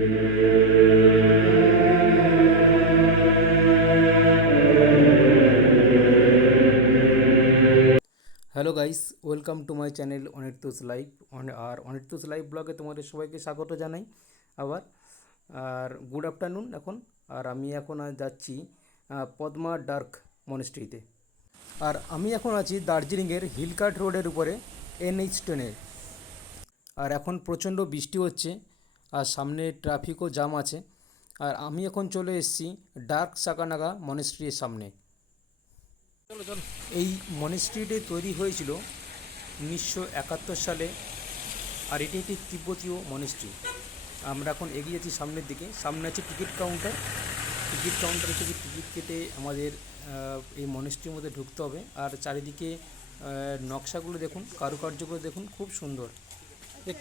Hello guys, welcome to my channel অনির্তুস live. আর অনির্তুস লাইভ ব্লগে তোমাদের সবাইকে স্বাগত জানাই আবার। আর গুড আফটারনুন এখন। আর আমি এখন যাচ্ছি পদ্মা ডার্ক মনেস্ট্রিতে। আর আমি এখন আছি দার্জিলিংয়ের হিলকার্ট রোডের উপরে NH10-এ। আর এখন প্রচণ্ড বৃষ্টি হচ্ছে আর সামনে ট্রাফিকও জাম আছে। আর আমি এখন চলে এসেছি ডার্ক সাকানাগা মনেস্ট্রির সামনে। এই মনেস্ট্রিটি তৈরি হয়েছিল 1971 সালে। আর এটি একটি তিব্বতীয় মনেস্ট্রি। আমরা এখন এগিয়ে যাচ্ছি সামনের দিকে। সামনে আছে টিকিট কাউন্টার। টিকিট কাউন্টার থেকে টিকিট কেটে আমাদের এই মনেস্ট্রির মধ্যে ঢুকতে হবে। আর চারিদিকে নকশাগুলো দেখুন, কারুকার্যগুলো দেখুন, খুব সুন্দর,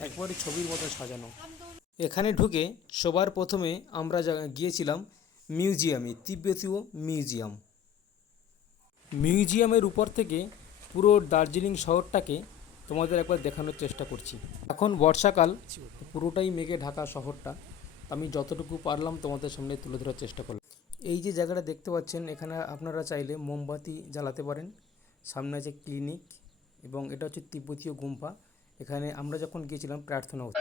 একবারে ছবির মতো সাজানো। এখানে ঢুকে সবার প্রথমে আমরা গিয়েছিলাম মিউজিয়ামে, তিব্বতীয় মিউজিয়াম। মিউজিয়ামের উপর থেকে পুরো দার্জিলিং শহরটাকে তোমাদের একবার দেখানোর চেষ্টা করছি। এখন বর্ষাকাল, পুরোটাই মেঘে ঢাকা শহরটা। আমি যতটুকু পারলাম তোমাদের সামনে তুলে ধরার চেষ্টা করলাম। এই যে জায়গাটা দেখতে পাচ্ছেন, এখানে আপনারা চাইলে মোমবাতি জ্বালাতে পারেন। সামনে আছে ক্লিনিক এবং এটা হচ্ছে তিব্বতীয় গুম্ফা। এখানে আমরা যখন গিয়েছিলাম প্রার্থনা হতো।